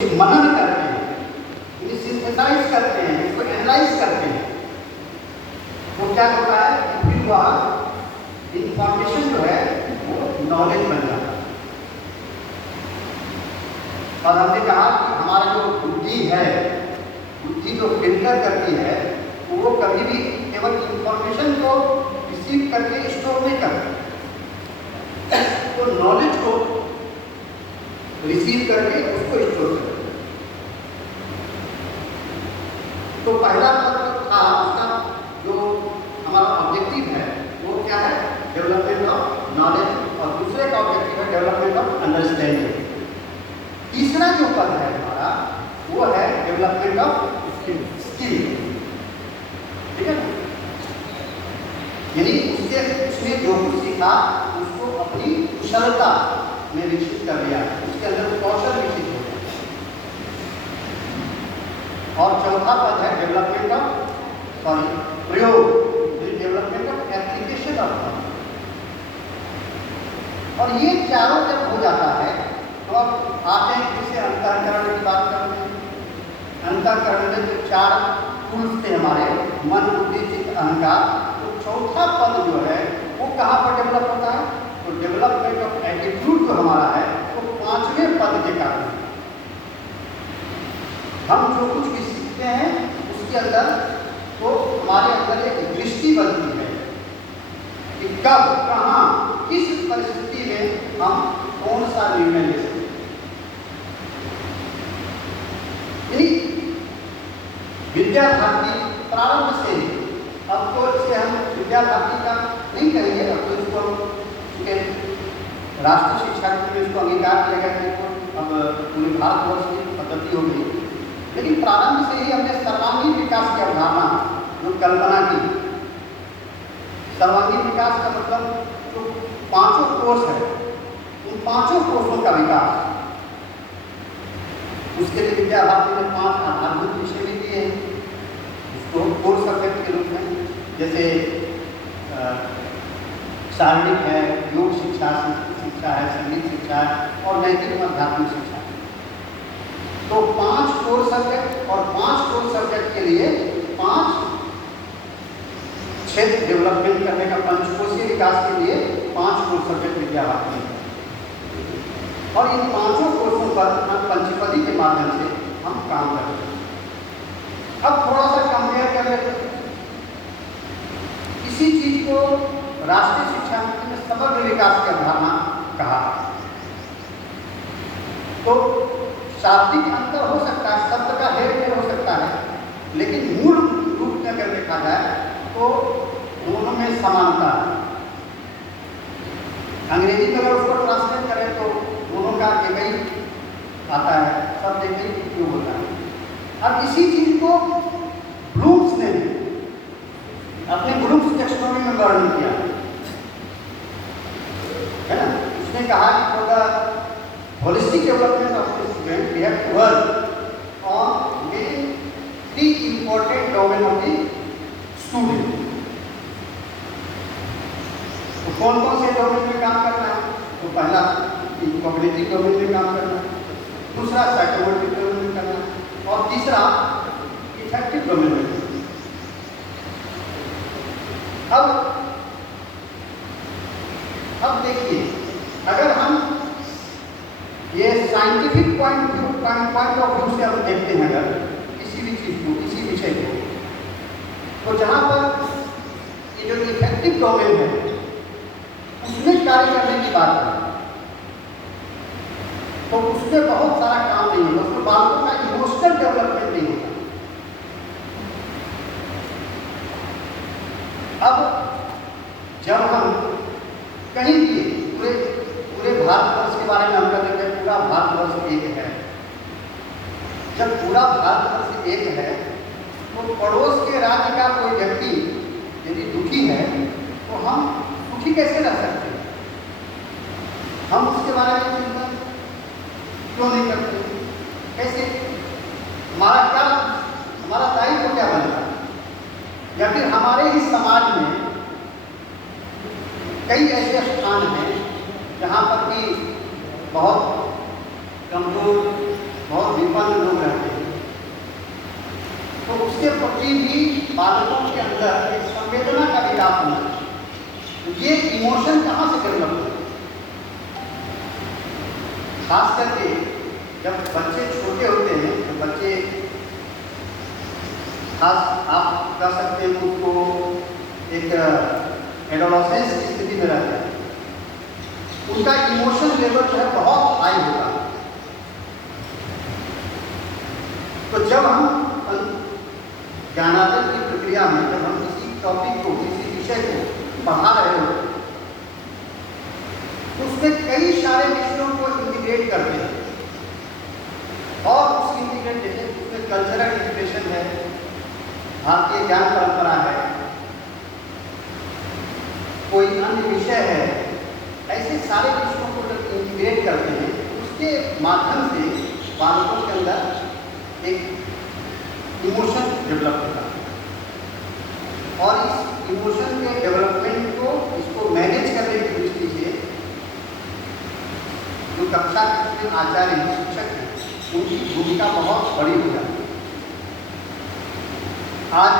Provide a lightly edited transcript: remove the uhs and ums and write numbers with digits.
मनन करते हैं, इन्हें सिंथेसाइज करते हैं, इसको एनालाइज करते हैं, तो क्या होता है कि फिर वह इंफॉर्मेशन जो है वो नॉलेज बन जाता है। और हमने कहा कि हमारा जो बुद्धि है, बुद्धि जो फिल्टर करती है वो कभी भी केवल इंफॉर्मेशन को रिसीव करके स्टोर नहीं करती, तो नॉलेज को रिसीव करके उसको स्टोर करती। तो पहला पद था उसका जो हमारा ऑब्जेक्टिव है वो क्या है, डेवलपमेंट ऑफ नॉलेज, और दूसरे का ऑब्जेक्टिव है डेवलपमेंट ऑफ अंडरस्टैंडिंग। तीसरा जो पद है हमारा वो है डेवलपमेंट ऑफ स्किल, ठीक है ना, यानी उसने जो कुछ सीखा उसको अपनी कुशलता में विकसित कर लिया, उसके अंदर कौशल विकसित हो गया। और चौथा पद है डेवलपमेंट ऑफ प्रयोग, development of application of knowledge. और ये चारों जब हो जाता है तो अब आते हैं जैसे अंतःकरण की बात करते हैं। अंतःकरण में जो चार टूल्स थे हमारे, मन, बुद्धि, चित्त, अहंकार, तो चौथा पद जो है वो कहाँ पर डेवलप होता है, तो डेवलपमेंट ऑफ एटीट्यूड जो हमारा है वो पांचवें पद के कारण। हम जो कुछ भी सीखते हैं उसके अंदर तो हमारे अंदर एक दृष्टि बनती है कि कब, कहाँ, किस परिस्थिति में हम कौन सा निर्णय ले सकते हैं। विद्या भारती प्रारंभ से, अब तो इसे हम विद्या भारती का नहीं कहेंगे, अब तो इसको चूँकि राष्ट्रीय शिक्षा नीति में इसको अंगीकार किया गया है तो अब पूरे भारतवर्ष की पद्धति हो गई। लेकिन प्रारंभ से ही हमने सर्वांगीण विकास की अवधारणा जो कल्पना की। सर्वांगीण विकास का मतलब जो पांचों कोर्स है उन पांचों कोर्सों का विकास, उसके लिए विद्या भारती ने 5 आधारभूत विषय भी दिए हैं, उसको कोर्स सब्जेक्ट के रूप में, जैसे शारीरिक है, योग शिक्षा, संस्कृत शिक्षा है, संगीत शिक्षा है और नैतिक और आध्यात्मिक शिक्षा है। तो 5 कोर सब्जेक्ट और 5 कोर सब्जेक्ट के लिए 5 क्षेत्र डेवलपमेंट करने का, पंचकोशीय विकास के लिए 5 कोर सब्जेक्ट विद्या भारती है। और इन पांचों कोर्सों पर हम पंचपदी के माध्यम से हम काम करते हैं। अब थोड़ा सा कंपेयर कर लेते हैं। इसी चीज को राष्ट्रीय शिक्षा नीति में समग्र विकास की अवधारणा कहा। तो शाब्दिक अंतर हो सकता है, शब्द का हेर फेर हो सकता है, लेकिन मूल रूप में अगर देखा जाए तो दोनों में समानता है। अंग्रेजी में अगर उसको ट्रांसलेट करें तो दोनों का एक ही आता है, शब्द एक ही उपयोग होता है। अब इसी चीज को ब्लूम्स ने अपने ब्लूम्स टैक्सोनॉमी में वर्णन किया है ना। उसने कहा कि for the holistic development of the student we have to work on main 3 important domain of the student. तो कौन कौन से डोमेन में काम करना है, तो पहला कॉग्निटिव डोमेन में काम करना, दूसरा साइकोमोटिव डोमेन में करना और तीसरा इफेक्टिव डोमेन में। अब देखिए, अगर हम ये साइंटिफिक पॉइंट ऑफ व्यू से हम देखते हैं अगर किसी भी चीज को, किसी विषय को, तो जहां पर ये जो इफेक्टिव डोमेन है उसमें कार्य करने की बात है तो उसमें बहुत सारा काम नहीं होगा, उसमें बालकों का इमोशनल डेवलपमेंट नहीं होगा। अब जब हम कहीं भी पूरे भारतवर्ष के बारे में हम कर देते हैं, पूरा भारतवर्ष एक है। जब पूरा भारतवर्ष एक है तो पड़ोस के राज्य का कोई व्यक्ति यदि दुखी है तो हम सुखी कैसे रह सकते हैं? हम उसके बारे में चिंता क्यों नहीं करते? कैसे? हमारा दायित्व क्या बनता है? या फिर हमारे ही समाज में कई ऐसे स्थान हैं जहाँ पर कि बहुत कमजोर, बहुत उसके प्रति भी बालकों के अंदर एक संवेदना का विकास होना चाहिए। तो ये इमोशन कहाँ से डेवलप होता है? खास करके जब बच्चे छोटे होते हैं, तो बच्चे खास आप कह सकते हैं उसको एक एडोलसेंस की स्थिति में रहते हैं, उनका इमोशन लेवल जो है बहुत हाई होगा। तो जब हम ज्ञानार्जन की प्रक्रिया में जब हम किसी टॉपिक को, किसी विषय को पढ़ा रहे हो, तो उसमें कई सारे विषयों को इंटीग्रेट करते हैं और उस इंटीग्रेट जैसे उसमें कल्चरल इंटीग्रेशन है, भारतीय ज्ञान परंपरा है, कोई अन्य विषय है, ऐसे सारे विषयों को जब इंटीग्रेट करते हैं, उसके माध्यम से बालकों के अंदर एक इमोशन डेवलप होता है और इस इमोशन के डेवलपमेंट को, इसको मैनेज करने की दृष्टि से जो कक्षा के आचार्य शिक्षक हैं, उनकी भूमिका बहुत बड़ी हो जाती है। आज